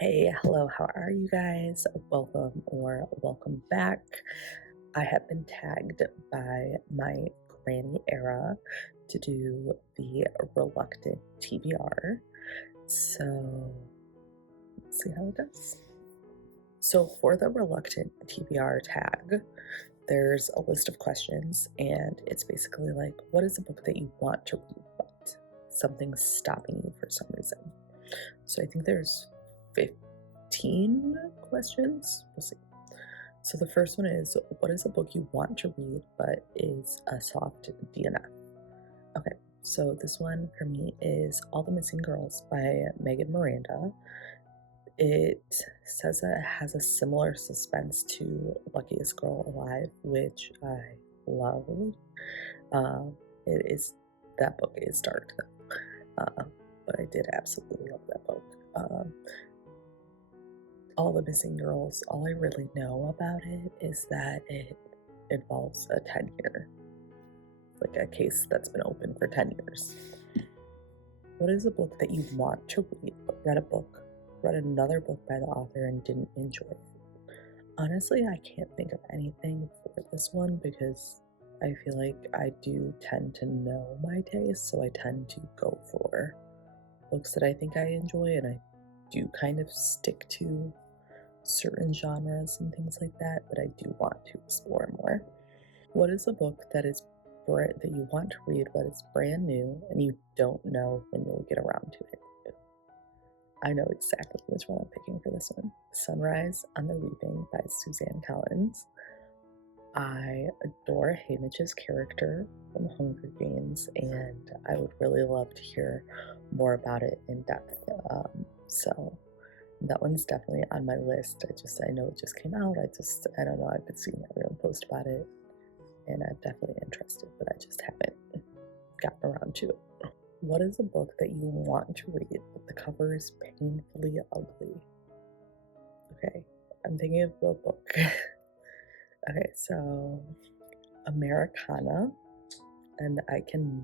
Hey, hello, how are you guys? Welcome or welcome back. I have been tagged by my granny era to do the Reluctant TBR. So let's see how it goes. So for the Reluctant TBR tag, there's a list of questions, and it's basically like, what is a book that you want to read, but something's stopping you for some reason? So I think there's 15 questions. We'll see. So the first one is, what is a book you want to read but is a soft DNF? Okay, so this one for me is All the Missing Girls by Megan Miranda. It says that it has a similar suspense to Luckiest Girl Alive, which I love. That book is dark though, but I did absolutely love that book. All the Missing Girls, all I really know about it is that it involves a 10-year, like a case that's been open for 10 years. What is a book that you want to read, but read another book by the author and didn't enjoy it? Honestly, I can't think of anything for this one because I feel like I do tend to know my taste, so I tend to go for books that I think I enjoy, and I do kind of stick to certain genres and things like that, but I do want to explore more. What is a book that you want to read but it's brand new and you don't know when you'll get around to it? I know exactly which one I'm picking for this one. Sunrise on the Reaping by Suzanne Collins. I adore Haymitch's character from Hunger Games, and I would really love to hear more about it in depth. So that one's definitely on my list. I know it just came out. I don't know. I've been seeing everyone post about it, and I'm definitely interested, but I just haven't gotten around to it. What is a book that you want to read, but the cover is painfully ugly? Okay, I'm thinking of a book. Okay, so Americana, and I'm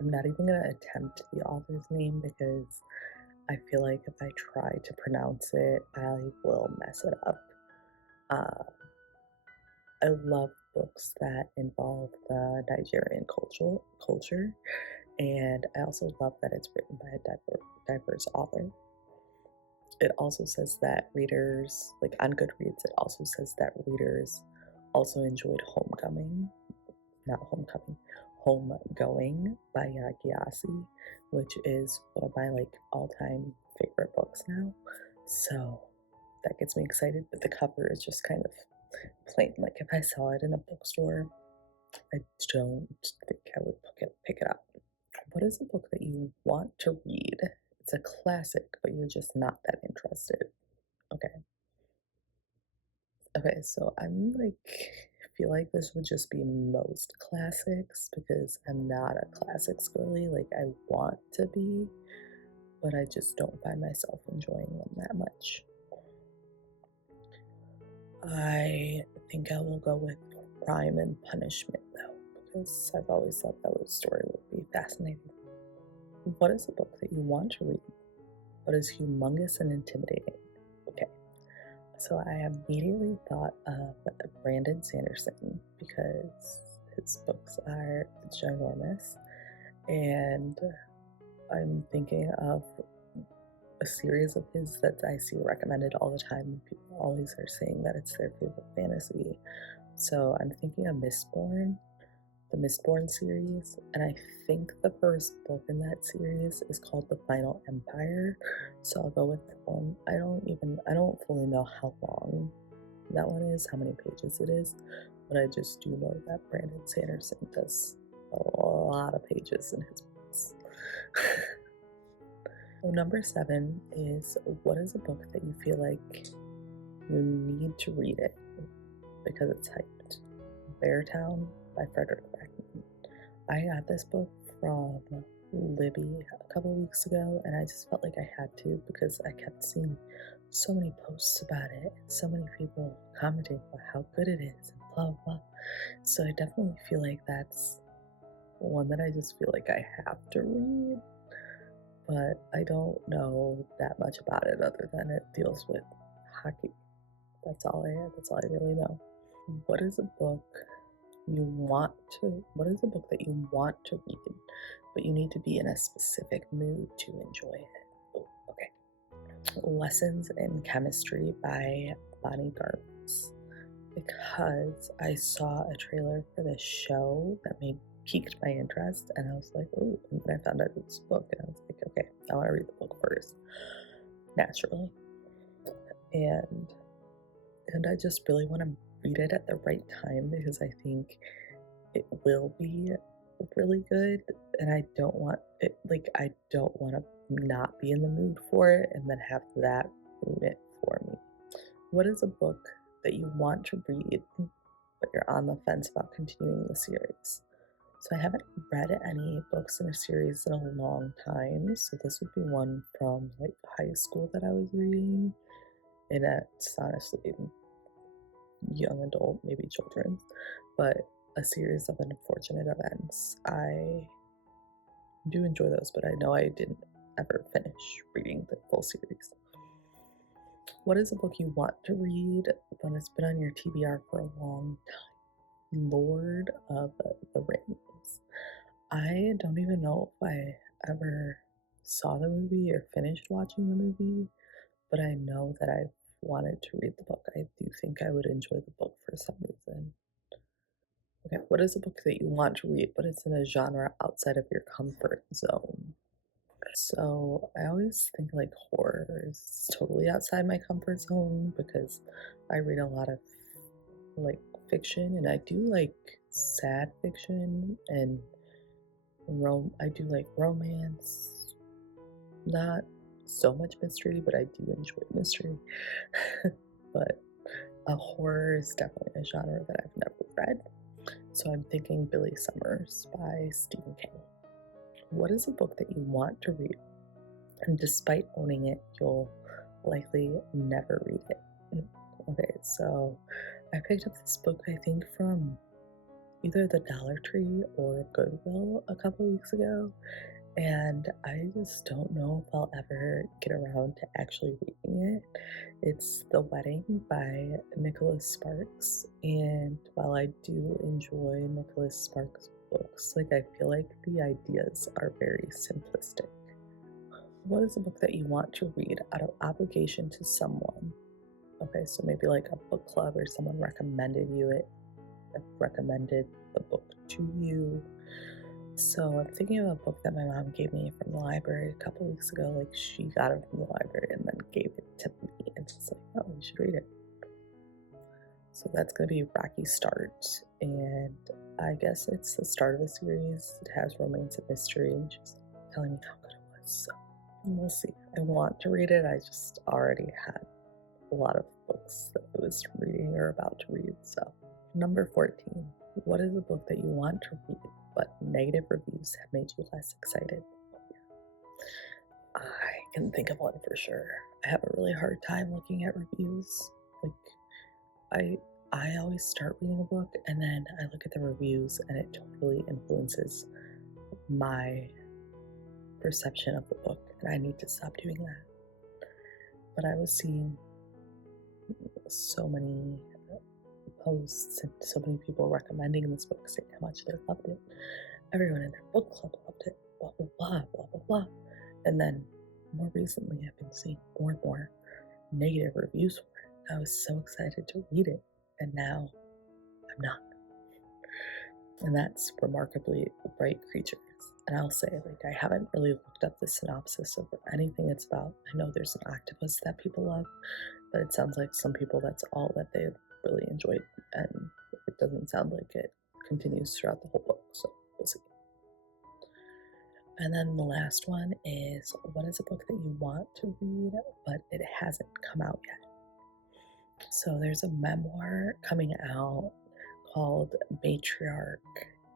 not even gonna attempt the author's name because I feel like if I try to pronounce it, I will mess it up. I love books that involve the Nigerian culture, and I also love that it's written by a diverse author. It also says that readers, like on Goodreads, it also says that readers also enjoyed Homegoing by Gyasi, which is one of my all-time favorite books now. So that gets me excited, but the cover is just kind of plain. Like if I saw it in a bookstore, I don't think I would pick it up. What is a book that you want to read? It's a classic, but you're just not that interested. Okay, so feel like this would just be most classics because I'm not a classics girly. Like I want to be, but I just don't find myself enjoying them that much. I think I will go with Crime and Punishment though, because I've always thought that story would be fascinating. What is a book that you want to read, but is humongous and intimidating? Okay, so I immediately thought of Brandon Sanderson because his books are ginormous, and I'm thinking of a series of his that I see recommended all the time. People always are saying that it's their favorite fantasy. So I'm thinking of the Mistborn series, and I think the first book in that series is called The Final Empire. So I'll go with that one. I don't fully know how long that one is, how many pages it is, but I just do know that Brandon Sanderson does a lot of pages in his books. So number 7 is, what is a book that you feel like you need to read it because it's hyped? Beartown by Frederick Backman. I got this book from Libby a couple weeks ago, and I just felt like I had to because I kept seeing so many posts about it and so many people commenting about how good it is and blah blah. So I definitely feel like that's one that I just feel like I have to read. but I don't know that much about it other than it deals with hockey. That's all I really know. What is a book what is a book that you want to read, but you need to be in a specific mood to enjoy it? Oh, okay. Lessons in Chemistry by Bonnie Garmus. Because I saw a trailer for this show that piqued my interest, and I was like, oh, and then I found out it was a book, and I was like, okay, I want to read the book first, naturally. And I just really want to read it at the right time because I think it will be really good, and I don't want to not be in the mood for it and then have that ruin it for me. What is a book that you want to read but you're on the fence about continuing the series? So I haven't read any books in a series in a long time, so this would be one from like high school that I was reading, and it's honestly young adult, maybe children's, but a series of unfortunate events. I do enjoy those, but I know I didn't ever finish reading the full series. What is a book you want to read but it's been on your TBR for a long time? Lord of the Rings. I don't even know if I ever saw the movie or finished watching the movie, but I know that I've wanted to read the book. I do think I would enjoy the book for some reason. Okay, what is a book that you want to read, but it's in a genre outside of your comfort zone? So I always think like horror is totally outside my comfort zone because I read a lot of like fiction, and I do like sad fiction, and I do like romance, not so much mystery, but I do enjoy mystery. But a horror is definitely a genre that I've never read. So I'm thinking Billy Summers by Stephen King. What is a book that you want to read, and despite owning it, you'll likely never read it? Okay, so I picked up this book, I think, from either the Dollar Tree or Goodwill a couple weeks ago, and I just don't know if I'll ever get around to actually reading it. It's The Wedding by Nicholas Sparks, and while I do enjoy Nicholas Sparks books, like I feel like the ideas are very simplistic. What is a book that you want to read out of obligation to someone? Okay, so maybe like a book club or someone recommended the book to you. So I'm thinking of a book that my mom gave me from the library a couple weeks ago. Like she got it from the library and then gave it to me, and she's like, "Oh, you should read it." So that's gonna be Rocky Start, and I guess it's the start of a series. It has romance and mystery, and she's telling me how good it was. So we'll see. I want to read it. I just already had a lot of books that I was reading or about to read. So number 14. What is a book that you want to read, but negative reviews have made you less excited? I can think of one for sure. I have a really hard time looking at reviews. Like I always start reading a book and then I look at the reviews and it totally influences my perception of the book, and I need to stop doing that. But I was seeing so many posts and so many people recommending this book, saying how much they loved it. Everyone in their book club loved it, blah, blah, blah, blah, blah, blah. And then more recently, I've been seeing more and more negative reviews for it. I was so excited to read it, and now I'm not. And that's Remarkably Bright Creatures. And I'll say, like, I haven't really looked up the synopsis of anything it's about. I know there's an octopus that people love, but it sounds like some people that's all that they really enjoyed, and it doesn't sound like it continues throughout the whole book, so we'll see. And then the last one is, what is a book that you want to read, but it hasn't come out yet? So there's a memoir coming out called Matriarch,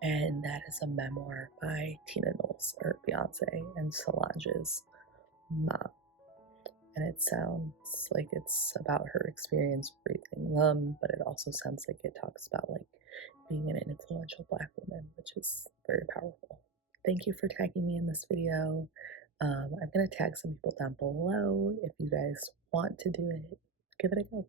and that is a memoir by Tina Knowles, or Beyonce, and Solange's mom. And it sounds like it's about her experience raising them, but it also sounds like it talks about like being an influential Black woman, which is very powerful. Thank you for tagging me in this video. I'm going to tag some people down below. If you guys want to do it, give it a go.